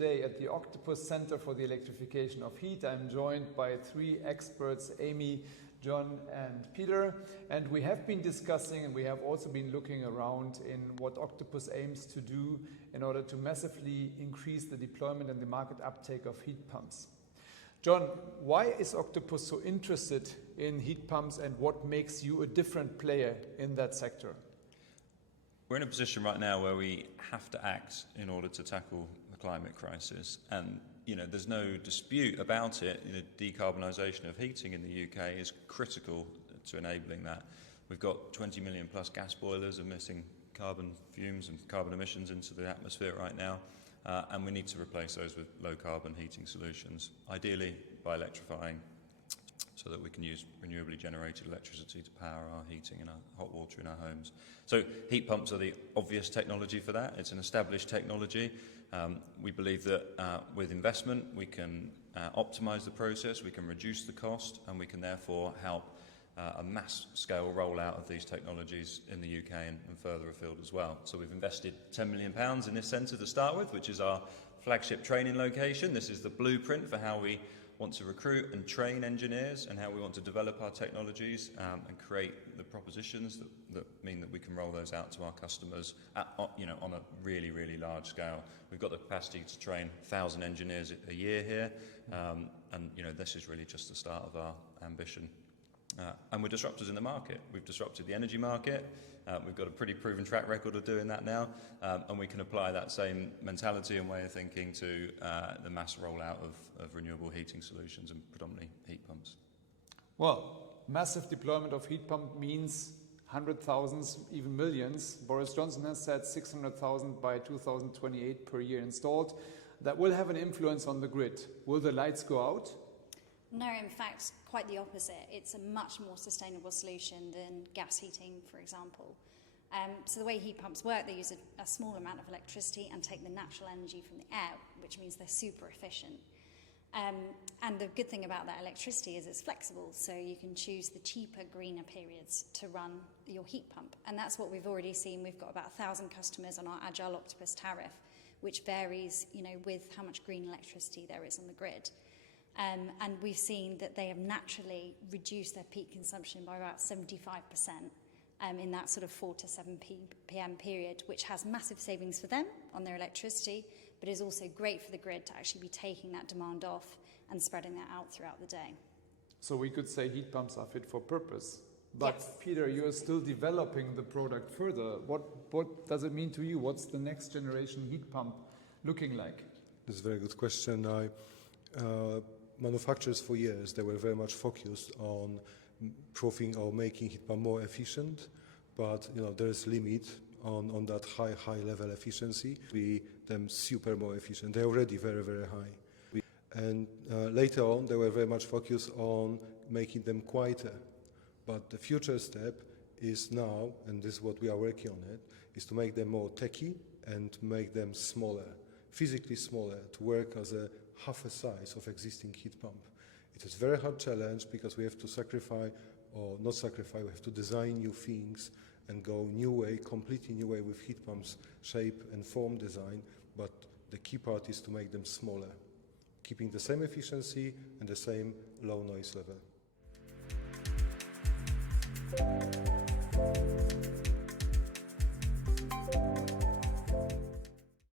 today at the Octopus Center for the Electrification of Heat. I'm joined by three experts, Amy, John and Peter, and we have been discussing and we have also been looking around in what Octopus aims to do in order to massively increase the deployment and the market uptake of heat pumps. John, why is Octopus so interested in heat pumps and what makes you a different player in that sector? We're in a position right now where we have to act in order to tackle the climate crisis, and there's no dispute about it. Decarbonisation of heating in the UK is critical to enabling that. We've got 20 million plus gas boilers emitting carbon fumes and carbon emissions into the atmosphere right now, and we need to replace those with low carbon heating solutions, ideally by electrifying, so that we can use renewably generated electricity to power our heating and our hot water in our homes. So heat pumps are the obvious technology for that. It's an established technology. We believe that with investment we can optimise the process, we can reduce the cost, and we can therefore help a mass scale rollout of these technologies in the UK and further afield as well. So we've invested £10 million in this centre to start with, which is our flagship training location. This is the blueprint for how we want to recruit and train engineers and how we want to develop our technologies and create the propositions that mean that we can roll those out to our customers on a really, really large scale. We've got the capacity to train 1,000 engineers a year here, and this is really just the start of our ambition. And we're disruptors in the market. We've disrupted the energy market. We've got a pretty proven track record of doing that now, and we can apply that same mentality and way of thinking to the mass rollout of renewable heating solutions and predominantly heat pumps. Well, massive deployment of heat pump means hundreds of thousands, even millions. Boris Johnson has said 600,000 by 2028 per year installed. That will have an influence on the grid. Will the lights go out? No, in fact, quite the opposite. It's a much more sustainable solution than gas heating, for example. So the way heat pumps work, they use a small amount of electricity and take the natural energy from the air, which means they're super efficient. And the good thing about that electricity is it's flexible, so you can choose the cheaper, greener periods to run your heat pump. And that's what we've already seen. We've got about 1,000 customers on our Agile Octopus tariff, which varies, with how much green electricity there is on the grid. And we've seen that they have naturally reduced their peak consumption by about 75% in that sort of 4 to 7 p.m. period, which has massive savings for them on their electricity, but is also great for the grid to actually be taking that demand off and spreading that out throughout the day. So we could say heat pumps are fit for purpose. But yes. Peter, you are still developing the product further. What does it mean to you? What's the next generation heat pump looking like? That's a very good question. Manufacturers for years, they were very much focused on proving or making heat pump more efficient, but there is limit on that high level efficiency. We them super more efficient. They're already very, very high. And later on, they were very much focused on making them quieter. But the future step is now, and this is what we are working on it, is to make them more techy and make them smaller, physically smaller, to work as a half a size of existing heat pump. It is a very hard challenge because we have to sacrifice, or not sacrifice, we have to design new things and go new way, completely new way with heat pumps, shape and form design, but the key part is to make them smaller, keeping the same efficiency and the same low noise level.